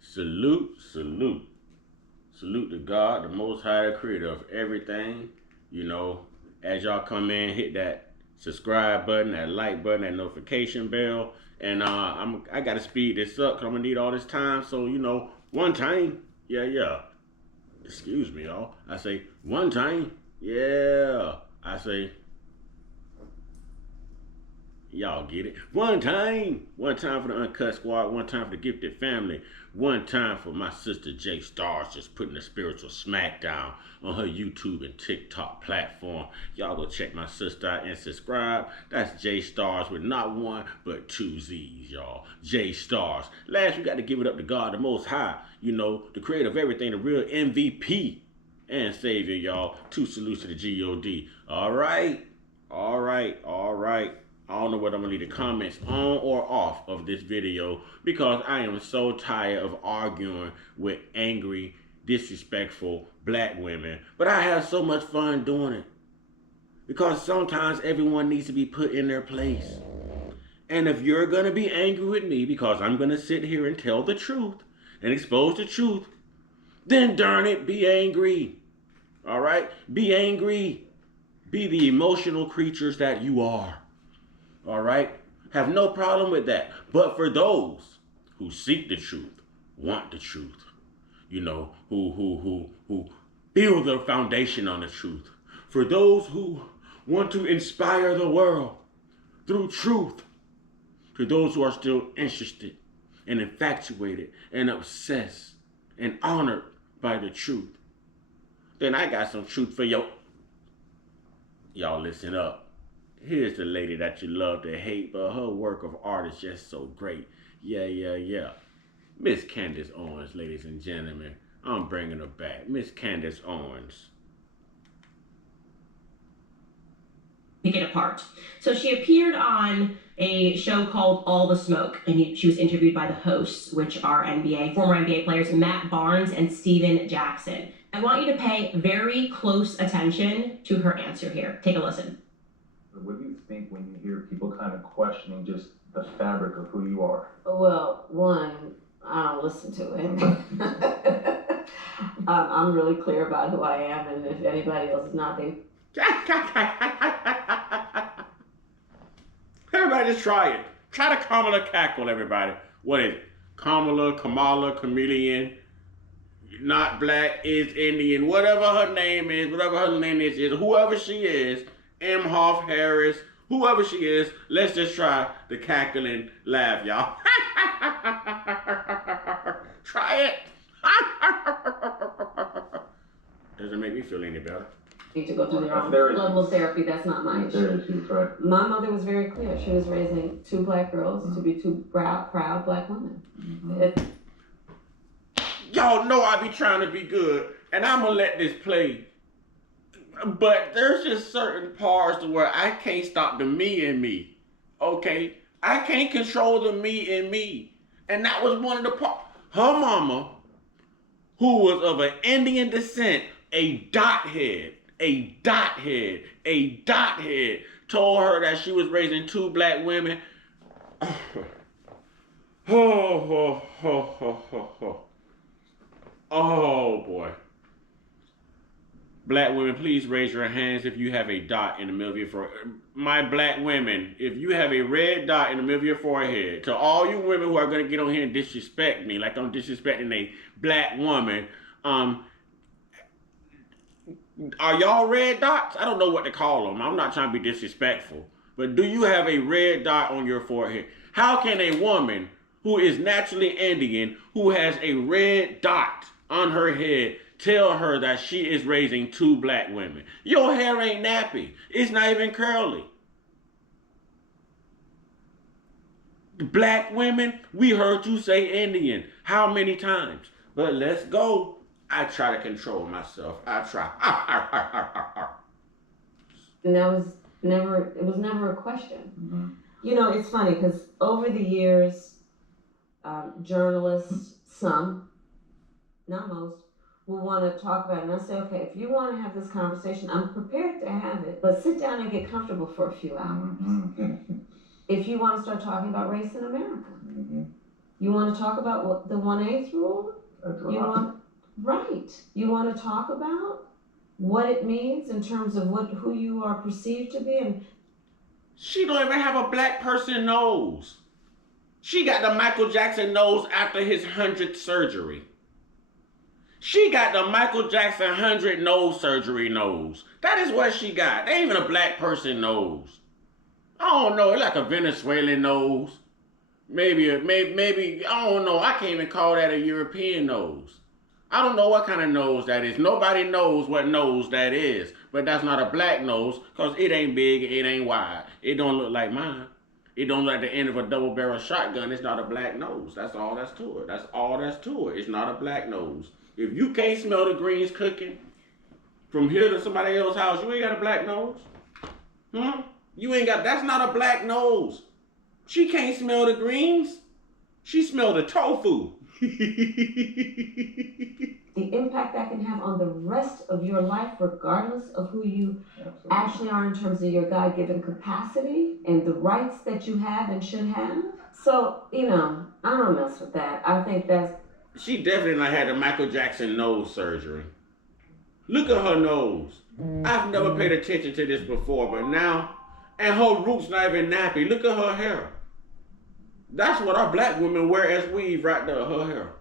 Salute, salute. Salute to God, the Most High, the creator of everything. You know, as y'all come in, hit that subscribe button, that like button, that notification bell. And I gotta speed this up because I'm gonna need all this time. So, one time, yeah. Excuse me, y'all. I say one time, yeah. I say y'all get it. One time. One time for the Uncut Squad. One time for the Gifted Family. One time for my sister J Stars just putting the spiritual smackdown on her YouTube and TikTok platform. Y'all go check my sister out and subscribe. That's J Stars with not one but two Z's, y'all. J Stars. Last, we got to give it up to God, the Most High. The creator of everything, the real MVP and Savior, y'all. Two salutes to the God. All right. I don't know whether I'm gonna leave the comments on or off of this video because I am so tired of arguing with angry, disrespectful black women. But I have so much fun doing it because sometimes everyone needs to be put in their place. And if you're gonna be angry with me because I'm gonna sit here and tell the truth and expose the truth, then darn it, be angry. All right? Be angry. Be the emotional creatures that you are. All right? Have no problem with that. But for those who seek the truth, want the truth, who build their foundation on the truth, for those who want to inspire the world through truth, to those who are still interested and infatuated and obsessed and honored by the truth, then I got some truth for y'all. Listen up. Here's the lady that you love to hate, but her work of art is just so great. Yeah. Miss Candace Owens, ladies and gentlemen. I'm bringing her back. Miss Candace Owens. Pick it apart. So she appeared on a show called All the Smoke, and she was interviewed by the hosts, which are former NBA players Matt Barnes and Steven Jackson. I want you to pay very close attention to her answer here. Take a listen. What do you think when you hear people kind of questioning just the fabric of who you are? Well, one, I don't listen to it. I'm really clear about who I am, and if anybody else is not, they... Everybody just try it. Try to Kamala cackle, everybody. What is it? Kamala, chameleon, not black, is Indian, whatever her name is, whoever she is, Hoff Harris, whoever she is, let's just try the cackle and laugh, y'all. Try it. Doesn't make me feel any better. Need to go through their own level of therapy. That's not my issue. Right. My mother was very clear. She was raising two black girls to be two proud black women. Y'all know I be trying to be good, and I'm gonna let this play. But there's just certain parts to where I can't stop the me in me. Okay? I can't control the me in me. And that was one of the parts. Her mama, who was of an Indian descent, a dot head, told her that she was raising two black women. Oh boy. Black women, please raise your hands if you have a dot in the middle of your forehead. My black women, if you have a red dot in the middle of your forehead, to all you women who are going to get on here and disrespect me, like I'm disrespecting a black woman, are y'all red dots? I don't know what to call them. I'm not trying to be disrespectful. But do you have a red dot on your forehead? How can a woman who is naturally Indian, who has a red dot on her head, tell her that she is raising two black women? Your hair ain't nappy. It's not even curly. Black women, we heard you say Indian. How many times? But let's go. I try to control myself. I try. And it was never a question. It's funny because over the years, journalists, some, not most, will want to talk about it. And I say, okay, if you want to have this conversation, I'm prepared to have it, but sit down and get comfortable for a few hours. If you want to start talking about race in America. You want to talk about what the 1/8 rule? That's You want, right. You want to talk about what it means in terms of who you are perceived to be, and she don't even have a black person nose. She got the Michael Jackson nose after his 100th surgery. She got the Michael Jackson 100 nose surgery nose. That is what she got. They ain't even a black person nose. I don't know. It's like a Venezuelan nose. Maybe, I don't know. I can't even call that a European nose. I don't know what kind of nose that is. Nobody knows what nose that is. But that's not a black nose because it ain't big, it ain't wide. It don't look like mine. It don't look like the end of a double barrel shotgun. It's not a black nose. That's all that's to it. That's all that's to it. It's not a black nose. If you can't smell the greens cooking from here to somebody else's house, you ain't got a black nose. You ain't got, that's not a black nose. She can't smell the greens. She smelled the tofu. the impact that can have on the rest of your life, regardless of who you actually are in terms of your God-given capacity and the rights that you have and should have. So, I don't mess with that. I think that's... She definitely had the Michael Jackson nose surgery. Look at her nose. I've never paid attention to this before, but now, and her roots not even nappy. Look at her hair. That's what our black women wear as weave right there, her hair.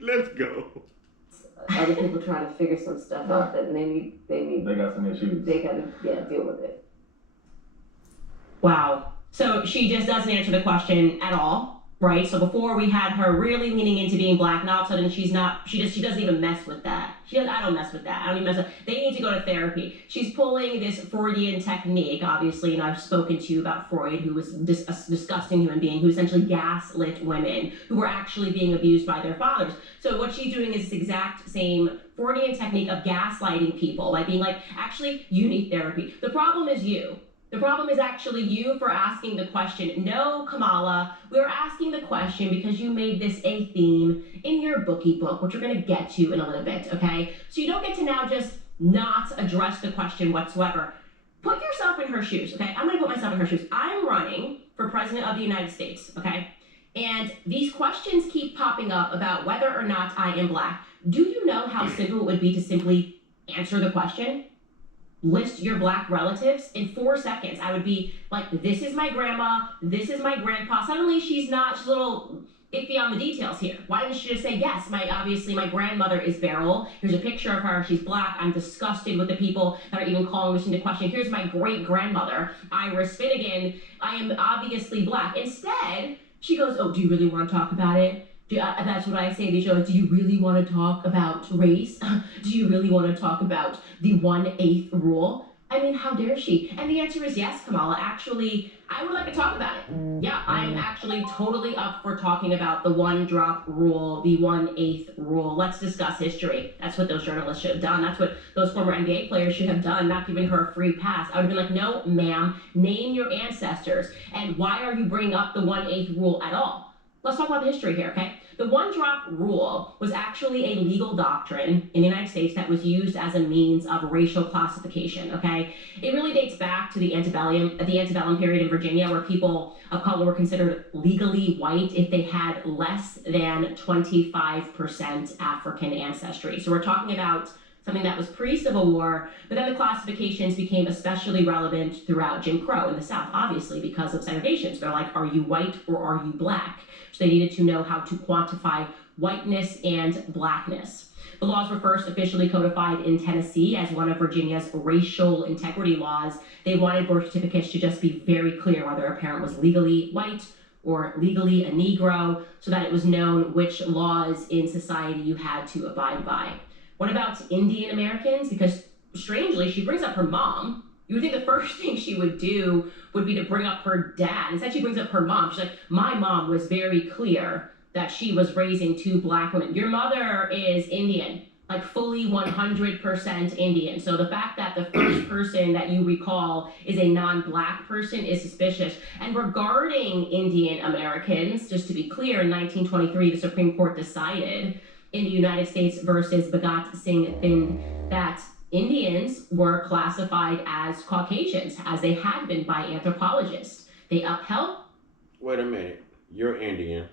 Let's go. Other people trying to figure some stuff out that they got some issues. They got to deal with it. Wow. So she just doesn't answer the question at all, right? So before we had her really leaning into being black, now all of a sudden she doesn't even mess with that. I don't mess with that. I don't even mess with. They need to go to therapy. She's pulling this Freudian technique, obviously, and I've spoken to you about Freud, who was a disgusting human being who essentially gaslit women who were actually being abused by their fathers. So what she's doing is this exact same Freudian technique of gaslighting people by being like, actually, you need therapy. The problem is you. The problem is actually you for asking the question. No, Kamala, we're asking the question because you made this a theme in your bookie book, which we're going to get to in a little bit, okay? So you don't get to now just not address the question whatsoever. Put yourself in her shoes, okay? I'm going to put myself in her shoes. I'm running for president of the United States, okay? And these questions keep popping up about whether or not I am black. Do you know how simple it would be to simply answer the question? List your black relatives in 4 seconds. I would be like, this is my grandma, this is my grandpa. Suddenly she's a little iffy on the details here. Why didn't she just say, yes, obviously my grandmother is Beryl. Here's a picture of her. She's black. I'm disgusted with the people that are even calling this into question. Here's my great grandmother, Iris Finnegan. I am obviously black. Instead, she goes, oh, do you really want to talk about it? That's what I say to these shows. Do you really want to talk about race? Do you really want to talk about the 1/8 rule? I mean, how dare she? And the answer is yes, Kamala. Actually, I would like to talk about it. Yeah, I'm actually totally up for talking about the 1-drop rule, the 1/8 rule. Let's discuss history. That's what those journalists should have done. That's what those former NBA players should have done, not giving her a free pass. I would have been like, no, ma'am, name your ancestors. And why are you bringing up the 1/8 rule at all? Let's talk about the history here, okay? The 1-drop rule was actually a legal doctrine in the United States that was used as a means of racial classification, okay? It really dates back to the antebellum period in Virginia, where people of color were considered legally white if they had less than 25% African ancestry. So we're talking about something that was pre-Civil War, but then the classifications became especially relevant throughout Jim Crow in the South, obviously, because of segregation. So they're like, are you white or are you black? So they needed to know how to quantify whiteness and blackness. The laws were first officially codified in Tennessee as one of Virginia's racial integrity laws. They wanted birth certificates to just be very clear whether a parent was legally white or legally a Negro, so that it was known which laws in society you had to abide by. What about Indian Americans? Because strangely, she brings up her mom. You would think the first thing she would do would be to bring up her dad. Instead, she brings up her mom. She's like, my mom was very clear that she was raising 2 black women. Your mother is Indian, like fully 100% Indian. So the fact that the first person that you recall is a non-black person is suspicious. And regarding Indian Americans, just to be clear, in 1923, the Supreme Court decided in the United States versus Bhagat Singh Thind that Indians were classified as Caucasians, as they had been by anthropologists. They upheld Wait a minute. You're Indian.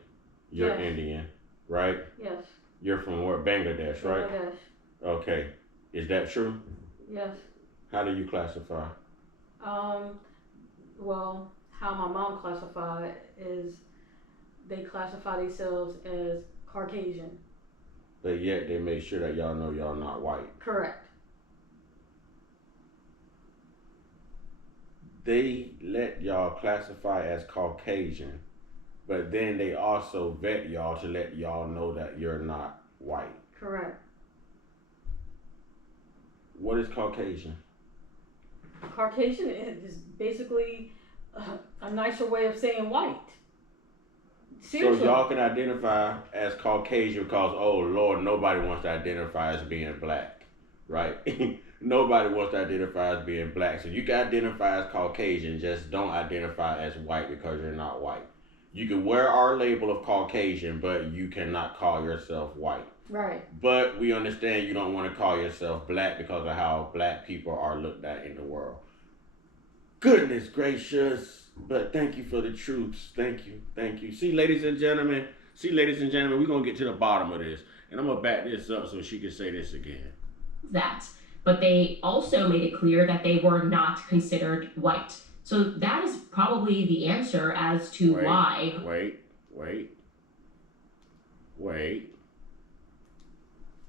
You're Yes. Indian, right? Yes. You're from where? Bangladesh, right? Bangladesh. Okay. Is that true? Yes. How do you classify? Well, how my mom classified is they classify themselves as Caucasian. But yet they make sure that y'all know y'all not white. Correct. They let y'all classify as Caucasian, but then they also vet y'all to let y'all know that you're not white. Correct. What is Caucasian? Caucasian is basically a nicer way of saying white. Seriously. So y'all can identify as Caucasian because, oh Lord, nobody wants to identify as being black, right? Nobody wants to identify as being black. So you can identify as Caucasian, just don't identify as white because you're not white. You can wear our label of Caucasian, but you cannot call yourself white. Right. But we understand you don't want to call yourself black because of how black people are looked at in the world. Goodness gracious. But thank you for the truths. Thank you. Thank you. See, ladies and gentlemen, we're going to get to the bottom of this. And I'm going to back this up so she can say this again. That. But they also made it clear that they were not considered white. So that is probably the answer as to why.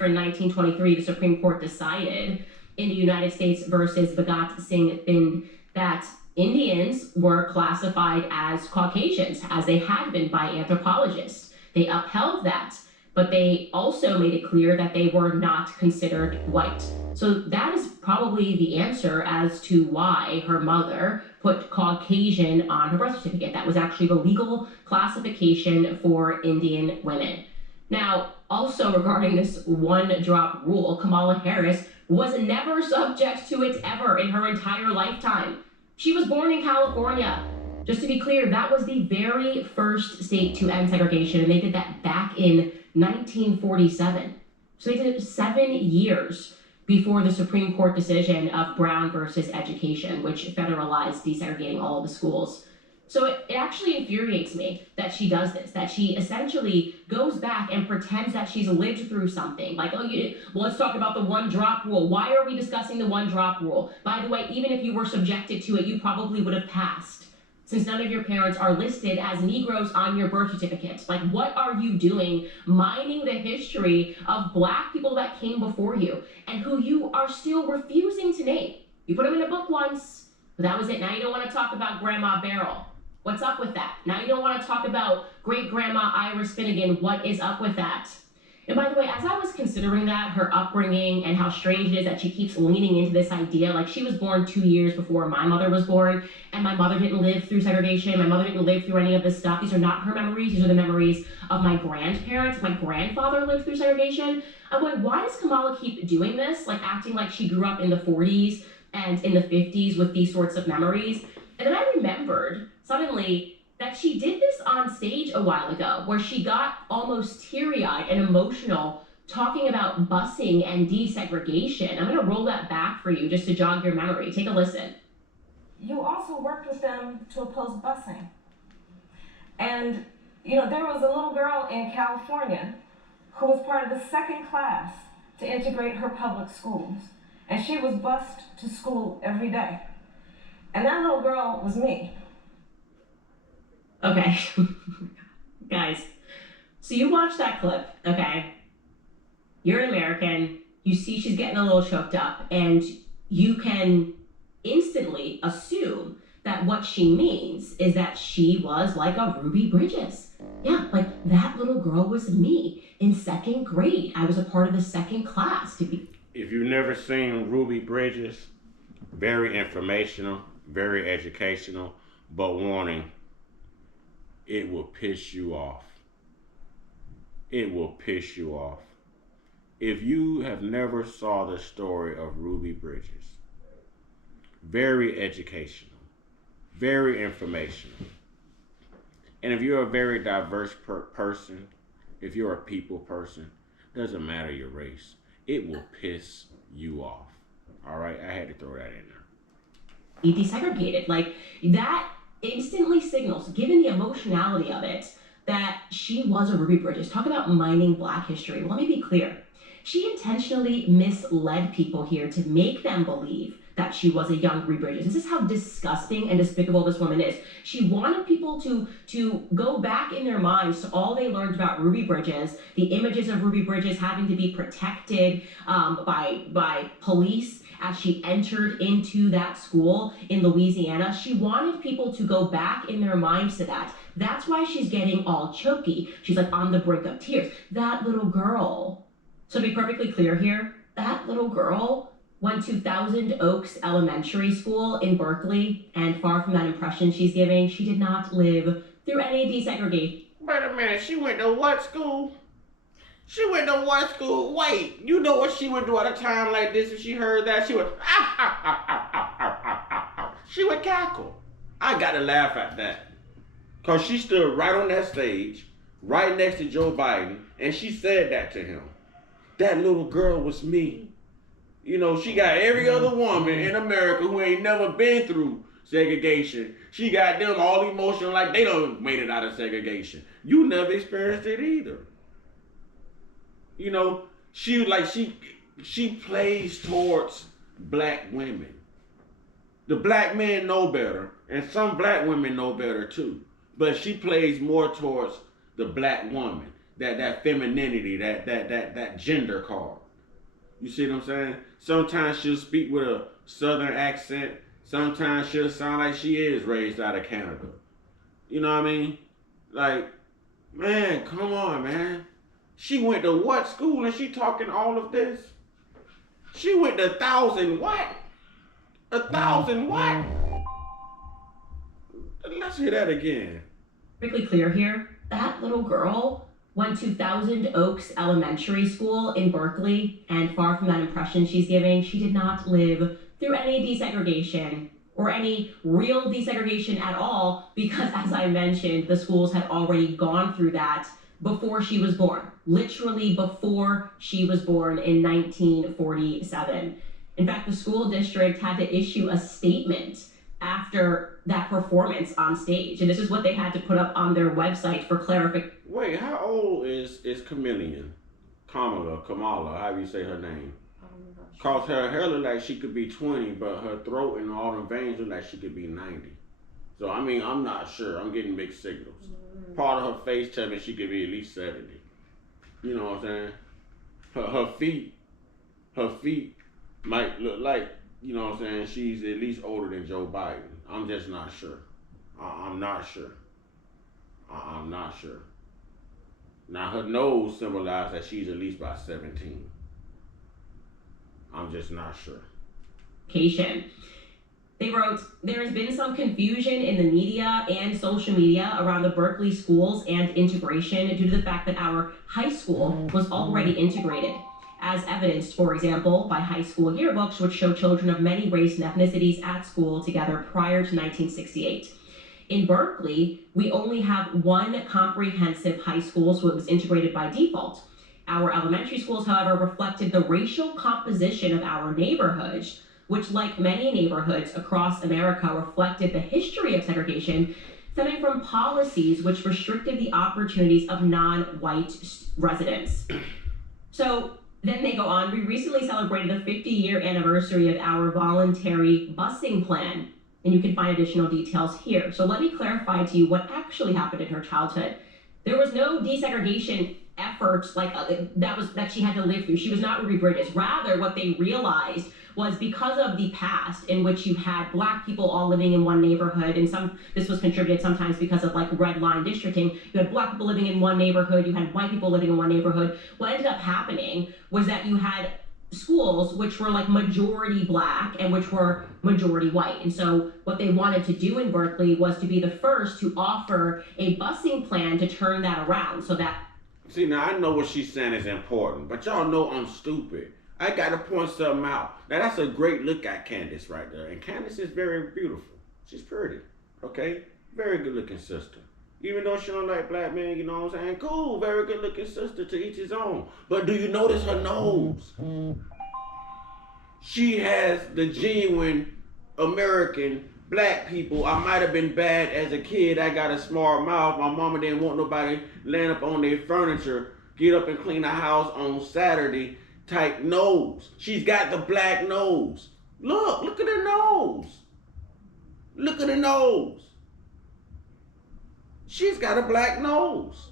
In 1923, the Supreme Court decided in the United States versus Bhagat Singh Thind that Indians were classified as Caucasians, as they had been by anthropologists. They upheld that, but they also made it clear that they were not considered white. So that is probably the answer as to why her mother put Caucasian on her birth certificate. That was actually the legal classification for Indian women. Now, also regarding this one-drop rule, Kamala Harris was never subject to it ever in her entire lifetime. She was born in California. Just to be clear, that was the very first state to end segregation, and they did that back in 1947. So they did it 7 years before the Supreme Court decision of Brown versus Education, which federalized desegregating all of the schools. So it actually infuriates me that she does this, that she essentially goes back and pretends that she's lived through something. Like, well, let's talk about the one-drop rule. Why are we discussing the one-drop rule? By the way, even if you were subjected to it, you probably would have passed, since none of your parents are listed as Negroes on your birth certificate. Like, what are you doing mining the history of Black people that came before you and who you are still refusing to name? You put them in a book once, but that was it. Now you don't want to talk about Grandma Beryl. What's up with that? Now you don't want to talk about great-grandma Iris Finnegan. What is up with that? And by the way, as I was considering that, her upbringing and how strange it is that she keeps leaning into this idea, like she was born 2 years before my mother was born, and my mother didn't live through segregation, my mother didn't live through any of this stuff. These are not her memories, these are the memories of my grandparents. My grandfather lived through segregation. I'm going, why does Kamala keep doing this? Like acting like she grew up in the 40s and in the 50s with these sorts of memories. And then I remembered suddenly that she did this on stage a while ago, where she got almost teary-eyed and emotional talking about busing and desegregation. I'm gonna roll that back for you just to jog your memory. Take a listen. You also worked with them to oppose busing. And, you know, there was a little girl in California who was part of the second class to integrate her public schools. And she was bused to school every day. And that little girl was me. Okay, guys, so you watch that clip, okay? You're an American, you see she's getting a little choked up, and you can instantly assume that what she means is that she was like a Ruby Bridges. Yeah, like that little girl was me in second grade. I was a part of the second class. If you've never seen Ruby Bridges, very informational, very educational, but warning, it will piss you off. It will piss you off. If you have never saw the story of Ruby Bridges, very educational, very informational. And if you're a very diverse person, if you're a people person, doesn't matter your race, it will piss you off. All right, I had to throw that in there. Desegregated, like that instantly signals, given the emotionality of it, that she was a Ruby Bridges. Talk about mining Black history. Well, let me be clear. She intentionally misled people here to make them believe that she was a young Ruby Bridges. This is how disgusting and despicable this woman is. She wanted people to go back in their minds to all they learned about Ruby Bridges, the images of Ruby Bridges having to be protected by police as she entered into that school in Louisiana. She wanted people to go back in their minds to that. That's why she's getting all choky. She's like on the brink of tears. That little girl. So to be perfectly clear here, that little girl went to Thousand Oaks Elementary School in Berkeley, and far from that impression she's giving, she did not live through any desegregation. Wait a minute, she went to what school? She went to what school? Wait, you know what she would do at a time like this if she heard that? She would, she would cackle. I gotta laugh at that. Cause she stood right on that stage, right next to Joe Biden, and she said that to him. That little girl was me. You know, she got every other woman in America who ain't never been through segregation. She got them all emotional like they done made it out of segregation. You never experienced it either. You know, she plays towards Black women. The Black men know better, and some Black women know better too. But she plays more towards the Black woman, that femininity, that gender card. You see what I'm saying? Sometimes she'll speak with a Southern accent. Sometimes she'll sound like she is raised out of Canada. You know what I mean? Like, man, come on, man. She went to what school and she talking all of this? She went to 1,000 what? 1,000 what? Let's hear that again. Perfectly clear here, that little girl went to Thousand Oaks Elementary School in Berkeley, and far from that impression she's giving, she did not live through any desegregation or any real desegregation at all, because as I mentioned, the schools had already gone through that before she was born, literally before she was born in 1947. In fact, the school district had to issue a statement after that performance on stage, and this is what they had to put up on their website for clarification. Wait, how old is Chameleon? Kamala, how do you say her name? Cause her hair look like she could be 20, but her throat and all the veins look like she could be 90. So I mean, I'm not sure. I'm getting mixed signals. Part of her face tells me she could be at least 70. You know what I'm saying? Her feet might look like, you know what I'm saying, she's at least older than Joe Biden. I'm just not sure. I'm not sure. I'm not sure. Now her nose symbolizes that she's at least about 17. I'm just not sure. They wrote, there has been some confusion in the media and social media around the Berkeley schools and integration due to the fact that our high school was already integrated, as evidenced, for example, by high school yearbooks, which show children of many races and ethnicities at school together prior to 1968. In Berkeley, we only have one comprehensive high school, so it was integrated by default. Our elementary schools, however, reflected the racial composition of our neighborhoods, which, like many neighborhoods across America, reflected the history of segregation stemming from policies which restricted the opportunities of non-white residents. So then they go on, we recently celebrated the 50-year anniversary of our voluntary busing plan, and you can find additional details here. So let me clarify to you what actually happened in her childhood. There was no desegregation efforts like that she had to live through. She was not Ruby Bridges. Rather, what they realized was because of the past in which you had Black people all living in one neighborhood, and this was contributed sometimes because of like red line districting. You had Black people living in one neighborhood, you had white people living in one neighborhood. What ended up happening was that you had schools which were like majority Black and which were majority white. And so what they wanted to do in Berkeley was to be the first to offer a busing plan to turn that around so that. See, now I know what she's saying is important, but y'all know I'm stupid. I gotta point something out. Now that's a great look at Candace right there. And Candace is very beautiful. She's pretty, okay? Very good looking sister. Even though she don't like Black men, you know what I'm saying? Cool, very good looking sister, to each his own. But do you notice her nose? She has the genuine American black people, I might have been bad as a kid. I got a smart mouth. My mama didn't want nobody laying up on their furniture. Get up and clean the house on Saturday type nose. She's got the black nose. Look at her nose. Look at her nose. She's got a black nose.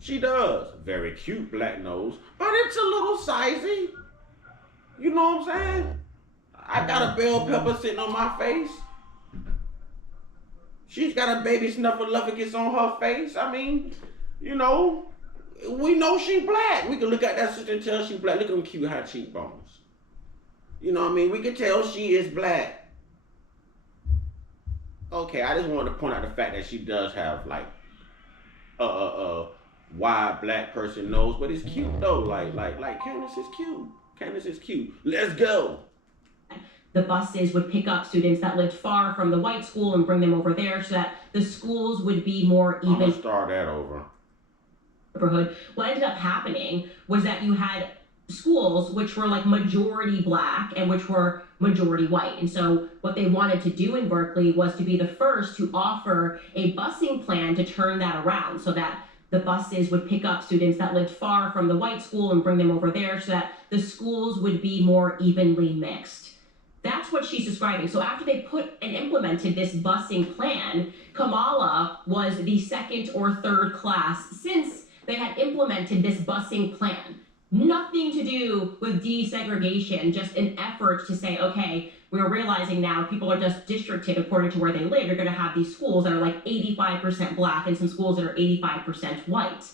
She does. Very cute black nose, but it's a little sizey. You know what I'm saying? I got a bell pepper sitting on my face. She's got a baby snuffleupagus on her face. I mean, you know, we know she black. We can look at that sister and tell she black. Look at them cute high cheekbones. You know what I mean? We can tell she is black. Okay, I just wanted to point out the fact that she does have like wide black person nose, but it's cute though. Like Candace is cute. Candace is cute. Let's go. The buses would pick up students that lived far from the white school and bring them over there so that the schools would be more even. I'm gonna start that over. Neighborhood. What ended up happening was that you had schools which were like majority black and which were majority white. And so what they wanted to do in Berkeley was to be the first to offer a busing plan to turn that around so that the buses would pick up students that lived far from the white school and bring them over there so that the schools would be more evenly mixed. That's what she's describing. So after they put and implemented this busing plan, Kamala was the second or third class since they had implemented this busing plan. Nothing to do with desegregation, just an effort to say, okay, we're realizing now people are just districted according to where they live. You're going to have these schools that are like 85% black and some schools that are 85% white.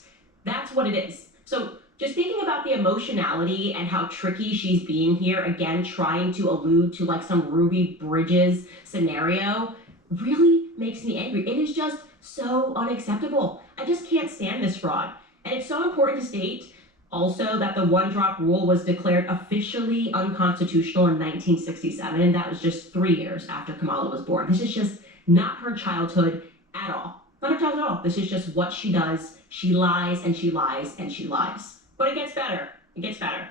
That's what it is. So just thinking about the emotionality and how tricky she's being here, again, trying to allude to like some Ruby Bridges scenario, really makes me angry. It is just so unacceptable. I just can't stand this fraud. And it's so important to state also that the one-drop rule was declared officially unconstitutional in 1967, and that was just 3 years after Kamala was born. This is just not her childhood at all. Not her childhood at all. This is just what she does. She lies and she lies and she lies. But it gets better. It gets better.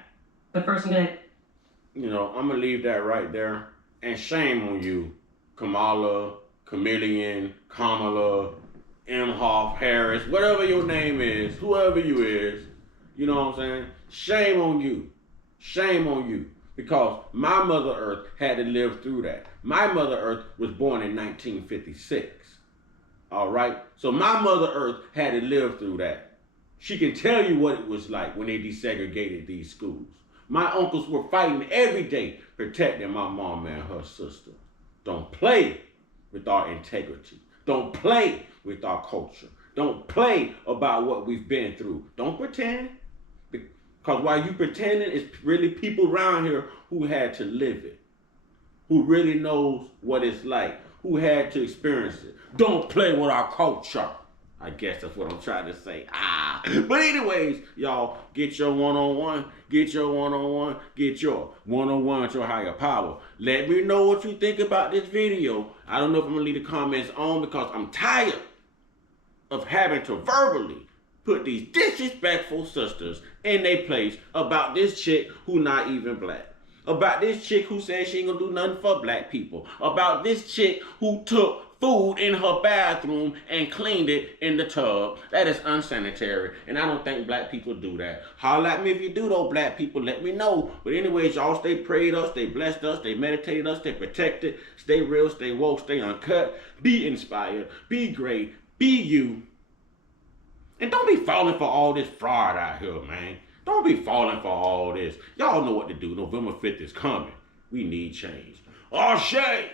But first I'm going to... I'm going to leave that right there. And shame on you, Kamala, Chameleon, Kamala, Imhoff, Harris, whatever your name is, whoever you is. You know what I'm saying? Shame on you. Shame on you. Because my Mother Earth had to live through that. My Mother Earth was born in 1956. All right? So my Mother Earth had to live through that. She can tell you what it was like when they desegregated these schools. My uncles were fighting every day, protecting my mom and her sister. Don't play with our integrity. Don't play with our culture. Don't play about what we've been through. Don't pretend. Because while you pretending, it's really people around here who had to live it. Who really knows what it's like. Who had to experience it. Don't play with our culture. I guess that's what I'm trying to say. But anyways, y'all, get your one-on-one. Get your one-on-one. Get your one-on-one with your higher power. Let me know what you think about this video. I don't know if I'm going to leave the comments on because I'm tired of having to verbally put these disrespectful sisters in their place about this chick who not even black. About this chick who said she ain't gonna do nothing for black people. About this chick who took food in her bathroom and cleaned it in the tub. That is unsanitary, and I don't think black people do that. Holler at me if you do though, black people, let me know. But anyways, y'all stay prayed us, stay blessed us, stay meditated us, stay protected, stay real, stay woke, stay uncut, be inspired, be great, be you. And don't be falling for all this fraud out here, man. Don't be falling for all this. Y'all know what to do. November 5th is coming. We need change. Oh, Shay!